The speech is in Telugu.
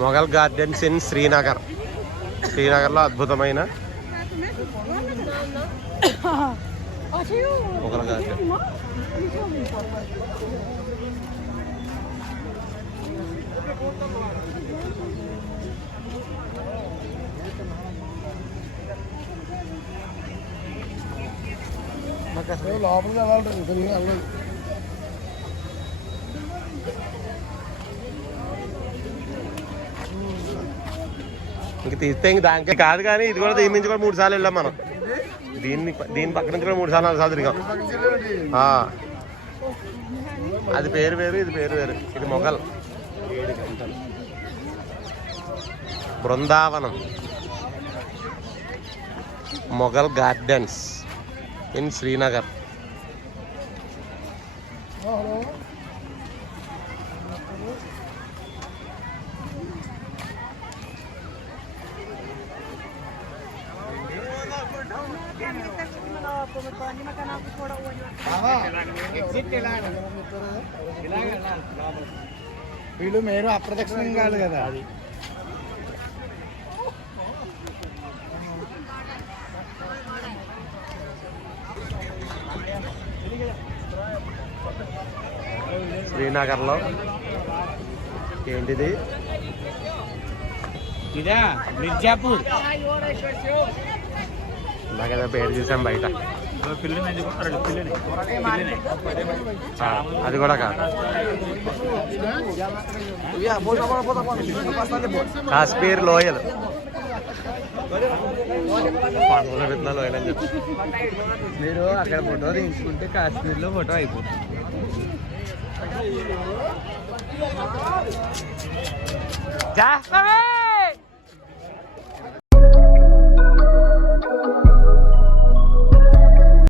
Mughal gardens in Srinagar. శ్రీనగర్లో అద్భుతమైన మొఘల్ గార్డెన్. లోపలికి వెళ్ళాలి తిరిగి ఇంక తీస్తే ఇంక దానికి కాదు కానీ ఇది కూడా దీని నుంచి కూడా మూడు సార్లు వెళ్ళాం మనం. దీన్ని దీని పక్క నుంచి కూడా మూడు సార్లు నాలుగు సార్లు తిరిగాం. అది పేరు వేరు ఇది పేరు వేరు. ఇది Mughal. Brindavanam. Mughal Gardens in Srinagar. వీళ్ళు మీరు అప్రదక్షిణం కాదు కదా. అది శ్రీనగర్లో. ఏంటిది? ఇదా మిర్జాపూర్. ఇందాక పేరు చూసాం బయట. అది కూడా కాదు. కాశ్మీర్ లోయలు. అని చెప్పి. మీరు అక్కడ ఫోటో తీయించుకుంటే కాశ్మీర్లో ఫోటో అయిపోతుంది.